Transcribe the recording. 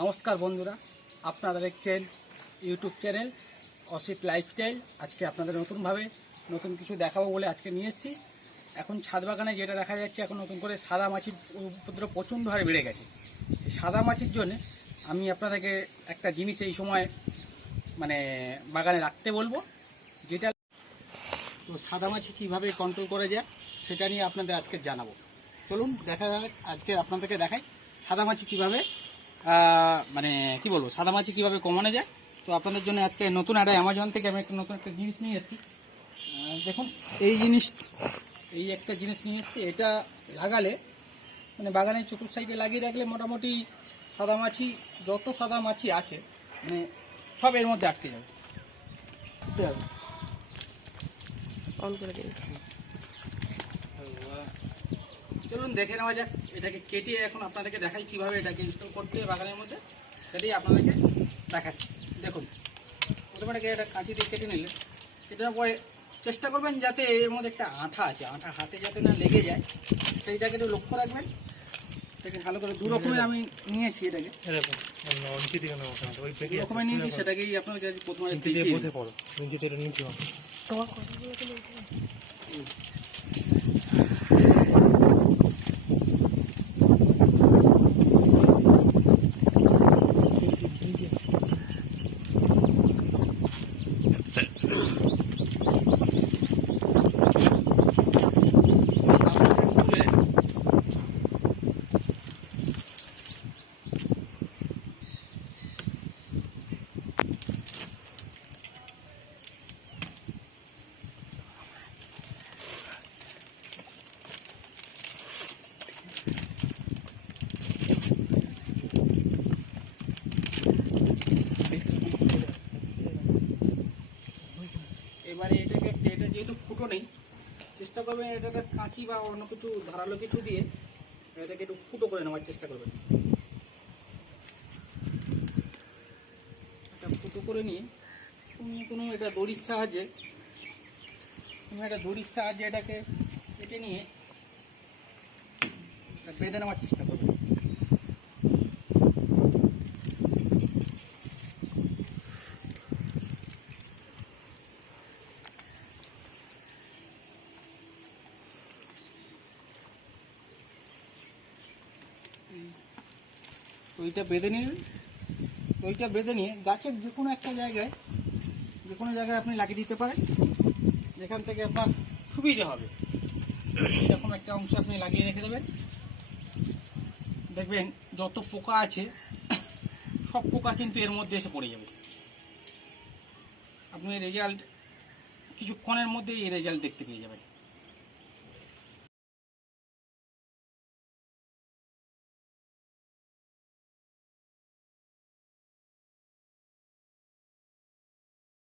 নমস্কার বন্ধুরা, আপনারা দেখছেন ইউটিউব চ্যানেল অসিত লাইফস্টাইল। আজকে আপনাদের নতুন কিছু দেখাবো বলে আজকে নিয়ে এসেছি। এখন ছাদ বাগানে যেটা দেখা যাচ্ছে, এখন নতুন করে সাদা মাছির উপদ্রব প্রচণ্ড হারে বেড়ে গেছে। এই সাদা মাছির জন্য আমি আপনাদেরকে একটা জিনিস এই সময় বাগানে রাখতে বলবো, যেটা তো সাদা মাছি কীভাবে কন্ট্রোল করা যায় সেটা নিয়ে আপনাদের আজকে জানাবো। চলুন দেখা যাক, আজকে আপনাদেরকে দেখাই সাদা মাছি কীভাবে সাদা মাছি কীভাবে কমানো যায়। তো আপনাদের জন্য আজকে নতুন একটা অ্যামাজন থেকে আমি নতুন একটা জিনিস নিয়ে এসেছি। দেখুন, এই একটা জিনিস নিয়ে এসেছি। এটা লাগালে বাগানের চতুর সাইডে লাগিয়ে রাখলে মোটামুটি সাদা মাছি, যত সাদা মাছি আছে সব এর মধ্যে আটকে যাবে। অন করে দিন। চলুন দেখে নেওয়া যাক। এটাকে কেটে এখন আপনাদেরকে দেখাই কিভাবে এটাকে ইনস্টল করতে হয় বাগানের মধ্যে, সেটাই আপনাদেরকে দেখাচ্ছি। দেখুন, প্রথমে এটা কাঁচি দিয়ে কেটে নিলে, কেটার পরে চেষ্টা করবেন যাতে এর মধ্যে একটা আঠা আছে, আঠা হাতে যাতে না লেগে যায় সেইটাকে একটু লক্ষ্য রাখবেন। এটাকে ভালো করে দু রকমের আমি নিয়েছি, এটাকে দু রকমের নিয়েছি, সেটাকেই আপনাদের প্রথমে এবারে এটা যেহেতু ফুটো নেই, চেষ্টা করবেন এটাকে কাঁচি বা অন্য কিছু ধারালো কিছু দিয়ে এটাকে একটু ফুটো করে নেওয়ার চেষ্টা করবেন। এটা ফুটো করে নিয়ে কোনো এটা দড়ির সাহায্যে এটাকে কেটে নিয়ে বেঁধে নেওয়ার চেষ্টা করবেন। ওইটা বেঁধে নিয়ে গাছের যে কোনো জায়গায় আপনি লাগিয়ে দিতে পারেন, যেখান থেকে আপনার সুবিধা হবে। এরকম একটা অংশ আপনি লাগিয়ে রেখে দেবেন। দেখবেন যত পোকা আছে সব পোকা কিন্তু এর মধ্যে এসে পড়ে যাবে। আপনি রেজাল্ট কিছুক্ষণের মধ্যেই এই রেজাল্ট দেখতে পেয়ে যাবেন।